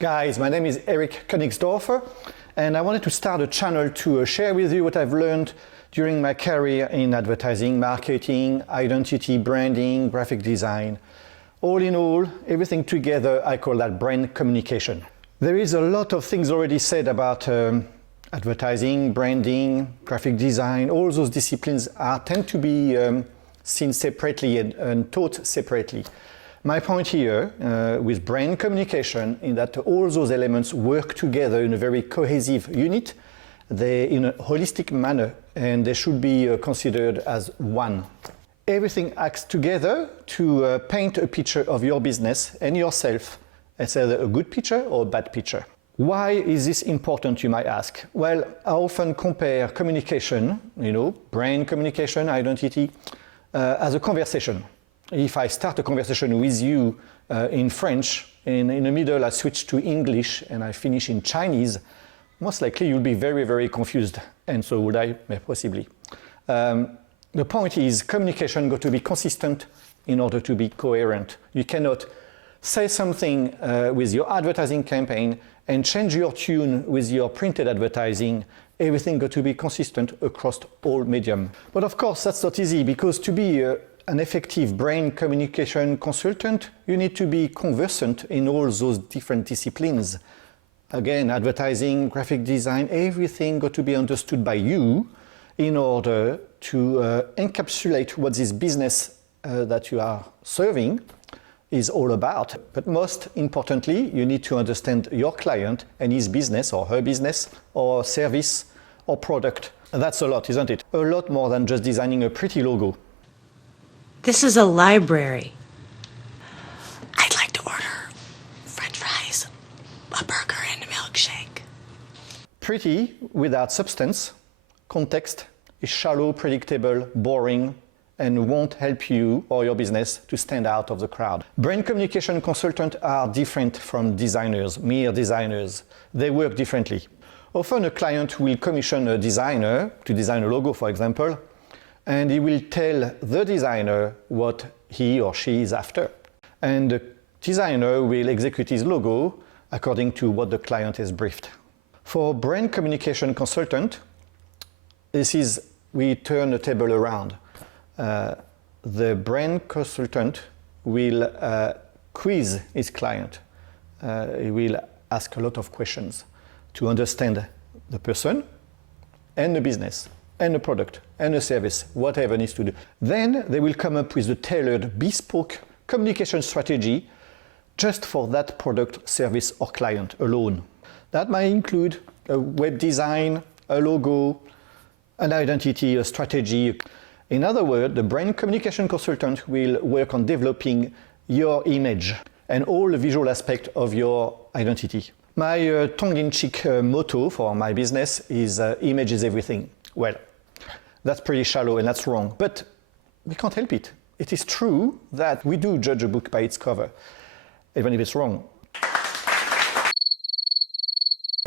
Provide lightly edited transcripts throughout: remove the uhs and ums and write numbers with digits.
Guys, my name is Konig, and I wanted to start a channel to share with you what I've learned during my career in advertising, marketing, identity, branding, graphic design. All in all, everything together, I call that brand communication. There is a lot of things already said about advertising, branding, graphic design. All those disciplines tend to be seen separately and taught separately. My point here with brand communication is that all those elements work together in a very cohesive unit, in a holistic manner, and they should be considered as one. Everything acts together to paint a picture of your business and yourself. It's either a good picture or a bad picture. Why is this important, you might ask? Well, I often compare communication, brand communication, identity, as a conversation. If I start a conversation with you in French, and in the middle I switch to English and I finish in Chinese, most likely you'll be very, very confused, and so would I, possibly. The point is, communication got to be consistent in order to be coherent. You cannot say something with your advertising campaign and change your tune with your printed advertising. Everything got to be consistent across all medium. But of course, that's not easy, because to be an effective brand communication consultant, you need to be conversant in all those different disciplines. Again, advertising, graphic design, everything got to be understood by you in order to encapsulate what this business that you are serving is all about. But most importantly, you need to understand your client and his business or her business or service or product. And that's a lot, isn't it? A lot more than just designing a pretty logo. This is a library. I'd like to order French fries, a burger, and a milkshake. Pretty without substance, context, is shallow, predictable, boring, and won't help you or your business to stand out of the crowd. Brand communication consultants are different from designers, mere designers. They work differently. Often a client will commission a designer to design a logo, for example, and he will tell the designer what he or she is after. And the designer will execute his logo according to what the client has briefed. For brand communication consultant, we turn the table around. The brand consultant will quiz his client. He will ask a lot of questions to understand the person and the business and the product and the service, whatever needs to do. Then they will come up with a tailored, bespoke communication strategy just for that product, service, or client alone. That might include a web design, a logo, an identity, a strategy. In other words, the brand communication consultant will work on developing your image and all the visual aspects of your identity. My tongue-in-cheek motto for my business is image is everything. Well, that's pretty shallow and that's wrong, but we can't help it. It is true that we do judge a book by its cover, even if it's wrong.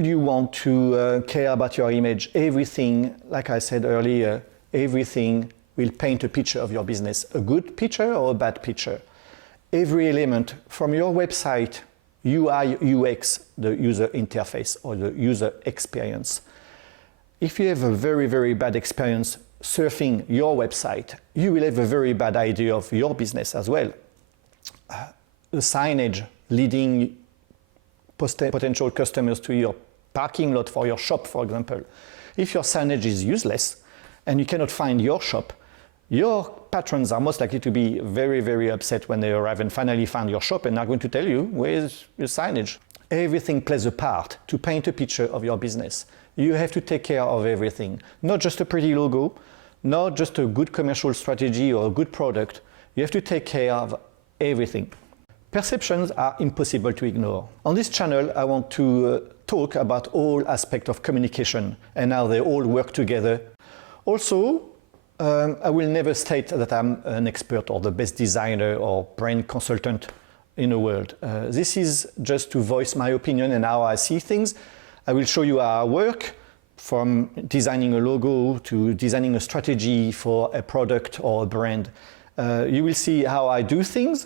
You want to care about your image. Everything, like I said earlier, everything will paint a picture of your business, a good picture or a bad picture. Every element from your website, UI, UX, the user interface or the user experience. If you have a very, very bad experience surfing your website, you will have a very bad idea of your business as well. The signage leading potential customers to your parking lot for your shop, for example. If your signage is useless and you cannot find your shop, your patrons are most likely to be very, very upset when they arrive and finally find your shop and are going to tell you, where's your signage? Everything plays a part to paint a picture of your business. You have to take care of everything, not just a pretty logo, not just a good commercial strategy or a good product. You have to take care of everything. Perceptions are impossible to ignore. On this channel, I want to talk about all aspects of communication and how they all work together. Also, I will never state that I'm an expert or the best designer or brand consultant in the world. This is just to voice my opinion and how I see things. I will show you how I work, from designing a logo to designing a strategy for a product or a brand. You will see how I do things,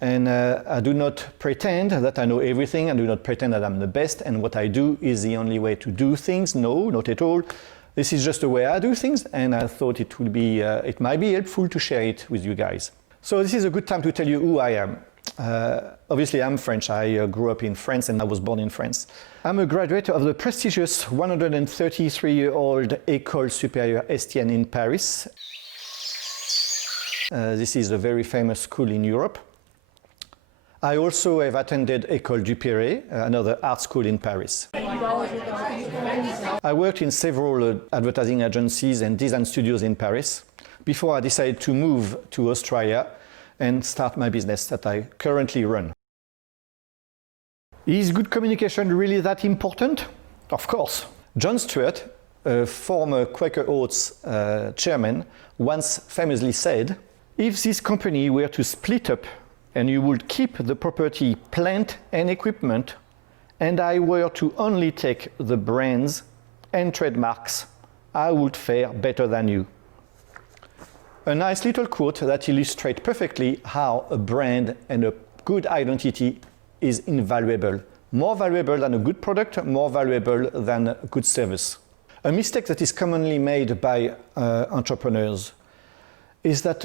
And I do not pretend that I know everything. I do not pretend that I'm the best. And what I do is the only way to do things. No, not at all. This is just the way I do things. And I thought it would be, it might be helpful to share it with you guys. So this is a good time to tell you who I am. Obviously, I'm French. I grew up in France and I was born in France. I'm a graduate of the prestigious 133-year-old École Supérieure Estienne in Paris. This is a very famous school in Europe. I also have attended École du Pirée, another art school in Paris. I worked in several advertising agencies and design studios in Paris before I decided to move to Australia and start my business that I currently run. Is good communication really that important? Of course. John Stuart, a former Quaker Oats chairman, once famously said, "If this company were to split up and you would keep the property, plant and equipment, and I were to only take the brands and trademarks, I would fare better than you." A nice little quote that illustrates perfectly how a brand and a good identity is invaluable. More valuable than a good product, more valuable than a good service. A mistake that is commonly made by entrepreneurs is that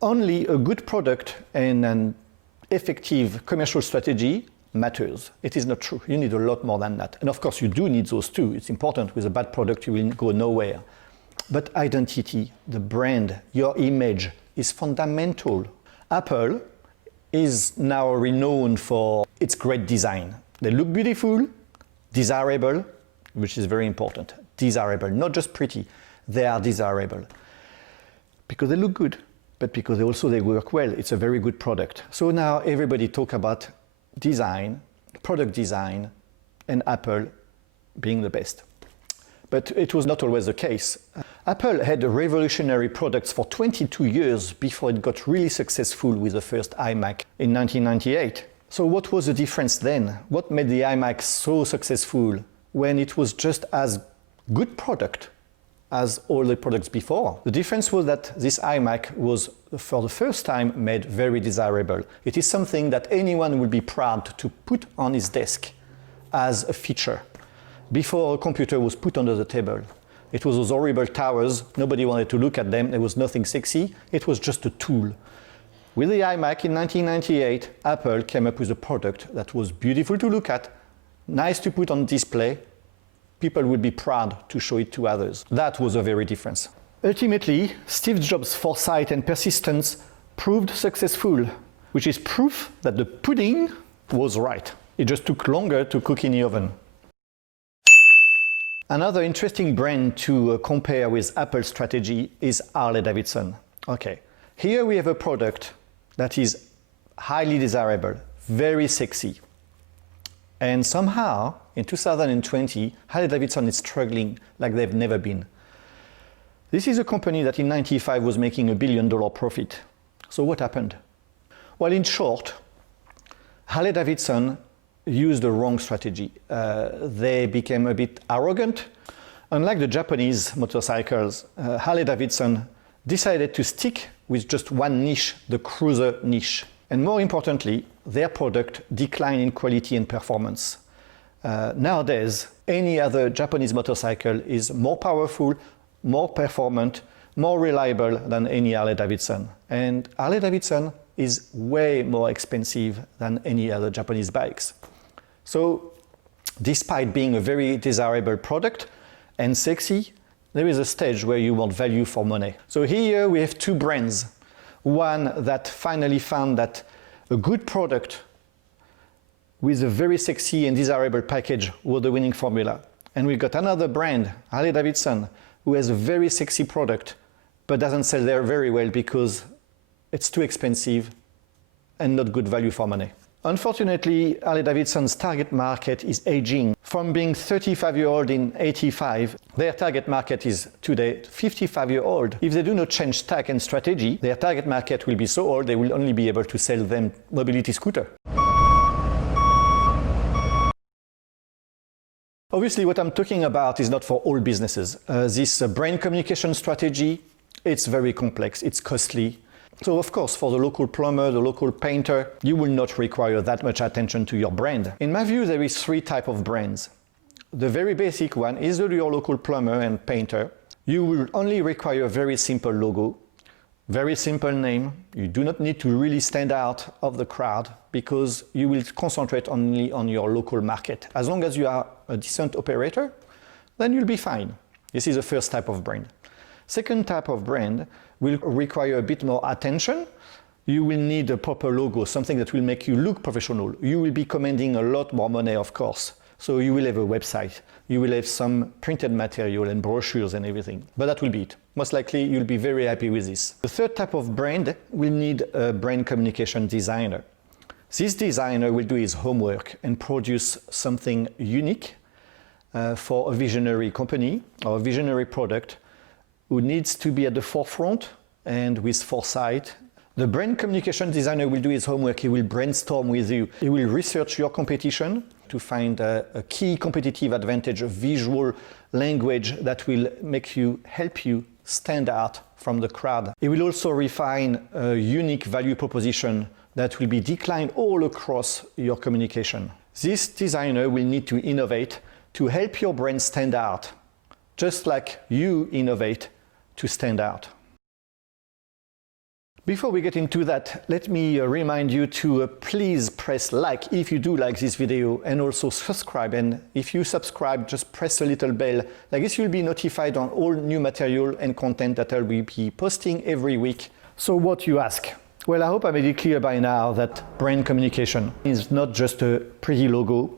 only a good product and an effective commercial strategy matters. It is not true. You need a lot more than that. And of course, you do need those too. It's important. With a bad product, you will go nowhere. But identity, the brand, your image is fundamental. Apple is now renowned for its great design. They look beautiful, desirable, which is very important. Desirable, not just pretty. They are desirable. Because they look good, but because they work well. It's a very good product. So now everybody talk about design, product design, and Apple being the best. But it was not always the case. Apple had revolutionary products for 22 years before it got really successful with the first iMac in 1998. So what was the difference then? What made the iMac so successful when it was just as good product as all the products before? The difference was that this iMac was, for the first time, made very desirable. It is something that anyone would be proud to put on his desk as a feature. Before a computer was put under the table. It was those horrible towers, nobody wanted to look at them, there was nothing sexy, it was just a tool. With the iMac in 1998, Apple came up with a product that was beautiful to look at, nice to put on display, people would be proud to show it to others. That was a very difference. Ultimately, Steve Jobs' foresight and persistence proved successful, which is proof that the pudding was right. It just took longer to cook in the oven. Another interesting brand to compare with Apple's strategy is Harley-Davidson. Okay, here we have a product that is highly desirable, very sexy. And somehow, in 2020, Harley-Davidson is struggling like they've never been. This is a company that in 1995 was making $1 billion profit. So what happened? Well, in short, Harley-Davidson used the wrong strategy. They became a bit arrogant. Unlike the Japanese motorcycles, Harley-Davidson decided to stick with just one niche, the cruiser niche. And more importantly, their product declined in quality and performance. Nowadays, any other Japanese motorcycle is more powerful, more performant, more reliable than any Harley-Davidson. And Harley-Davidson is way more expensive than any other Japanese bikes. So, despite being a very desirable product and sexy, there is a stage where you want value for money. So here we have two brands. One that finally found that a good product with a very sexy and desirable package was the winning formula. And we've got another brand, Harley-Davidson, who has a very sexy product, but doesn't sell there very well because it's too expensive and not good value for money. Unfortunately, Harley-Davidson's target market is aging. From being 35-year-old in 85, their target market is today 55-year-old. If they do not change tack and strategy, their target market will be so old they will only be able to sell them mobility scooter. Obviously, what I'm talking about is not for all businesses. This brand communication strategy, it's very complex, it's costly. So of course, for the local plumber, the local painter, you will not require that much attention to your brand. In my view, there is 3 types of brands. The very basic one is your local plumber and painter. You will only require a very simple logo, very simple name. You do not need to really stand out of the crowd because you will concentrate only on your local market. As long as you are a decent operator, then you'll be fine. This is the first type of brand. Second type of brand will require a bit more attention. You will need a proper logo, something that will make you look professional. You will be commanding a lot more money, of course. So you will have a website, you will have some printed material and brochures and everything. But that will be it. Most likely you'll be very happy with this. The third type of brand will need a brand communication designer. This designer will do his homework and produce something unique for a visionary company or a visionary product who needs to be at the forefront and with foresight. The brand communication designer will do his homework, he will brainstorm with you, he will research your competition to find a key competitive advantage, a visual language that will help you stand out from the crowd. He will also refine a unique value proposition that will be declined all across your communication. This designer will need to innovate to help your brand stand out, just like you innovate to stand out. Before we get into that, let me remind you to please press like if you do like this video, and also subscribe. And if you subscribe, just press the little bell. Like this, you'll be notified on all new material and content that I will be posting every week. So what you ask? Well, I hope I made it clear by now that brand communication is not just a pretty logo.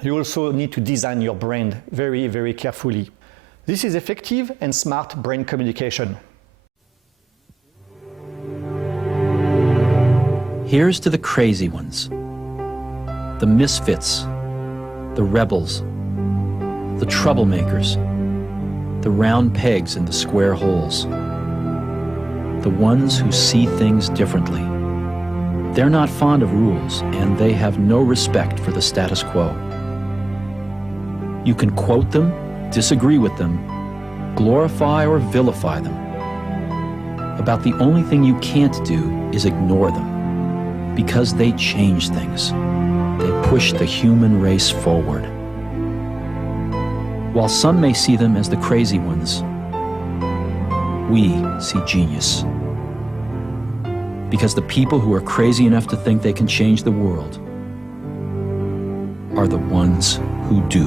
You also need to design your brand very, very carefully. This is effective and smart brand communication. Here's to the crazy ones, the misfits, the rebels, the troublemakers, the round pegs in the square holes, the ones who see things differently. They're not fond of rules, and they have no respect for the status quo. You can quote them, disagree with them, glorify or vilify them. About the only thing you can't do is ignore them. Because they change things. They push the human race forward. While some may see them as the crazy ones, we see genius. Because the people who are crazy enough to think they can change the world are the ones who do.